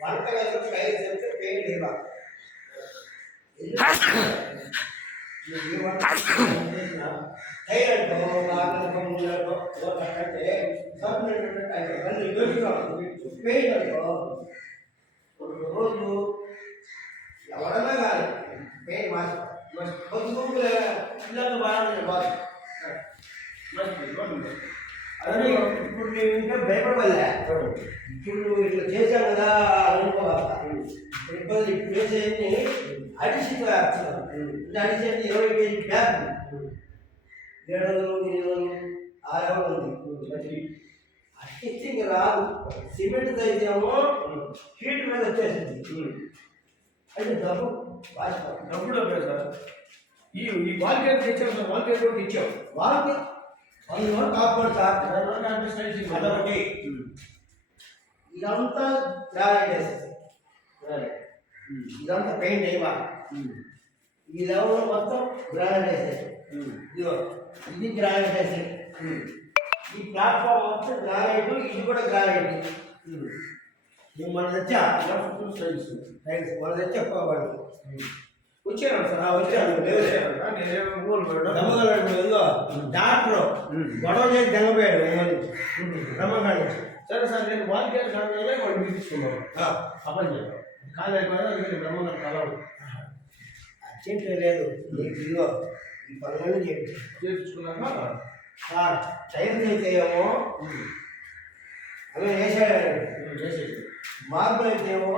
వంటగదిలో టైర్ చెప్తే పెయింట్ ఇవ్వాలి. టైర్ అంటో బాగా ముందరకో అంటే పెయింట్ అంటో రోజు ఎవరన్నా కానీ పెయింట్ మార్చుకో పిల్లలు బాగా అదే ఇప్పుడు నేను ఇంకా భయపడలే. ఇప్పుడు ఇట్లా చేశాం కదా అనుకోవాలి. ఇబ్బంది ఇప్పుడు వేసేది అడిషన్ వేస్తున్నాం. అడిషన్ 20 కేజీ బ్యాగ్ 700 800 ఉంది. అట్టించి ఇంక రాదు. సిమెంట్ అయితేమో హీట్ మీద వచ్చేసింది. అయితే డబ్బు సార్. ఈ వాల్కేట్ తెచ్చావు సార్, వాల్కేట్ కూడా తెచ్చావు. వాళ్ళకి 100 వరకు కాకపోతే సార్ అదొకటి. ఇదంతా గ్రానైట్ వేసేది. ఇదంతా పెయింట్ వేయాలి. ఈ లెవెల్ మొత్తం గ్రానైట్ వేసేది. ఇదిగో ఇది గ్రానైట్ వేసేది. ఈ ప్లాట్ఫామ్ మొత్తం గ్రానైట్, ఇది కూడా గ్రానైట్. మన తెచ్చా మన తెచ్చేవాళ్ళు వచ్చాను సార్, వచ్చాను. డాక్టర్ గొడవ చేసి దెంగపోయాడు బ్రహ్మగాడి. సరే సార్, నేను వాల్కేట్ కాగానే వాడిని తీసుకున్నాను. అప్పని చెప్పాను కాదు అయిపోయినా బ్రహ్మగారు కలవడు. అర్జెంట్ లేదు. నీకు ఇదిగో ఈ పనులన్నీ చేయించుకున్నాక సార్ టైర్స్ అయితే ఏమో అవి వేసాడు. చేసేది మార్పులు అయితే ఏమో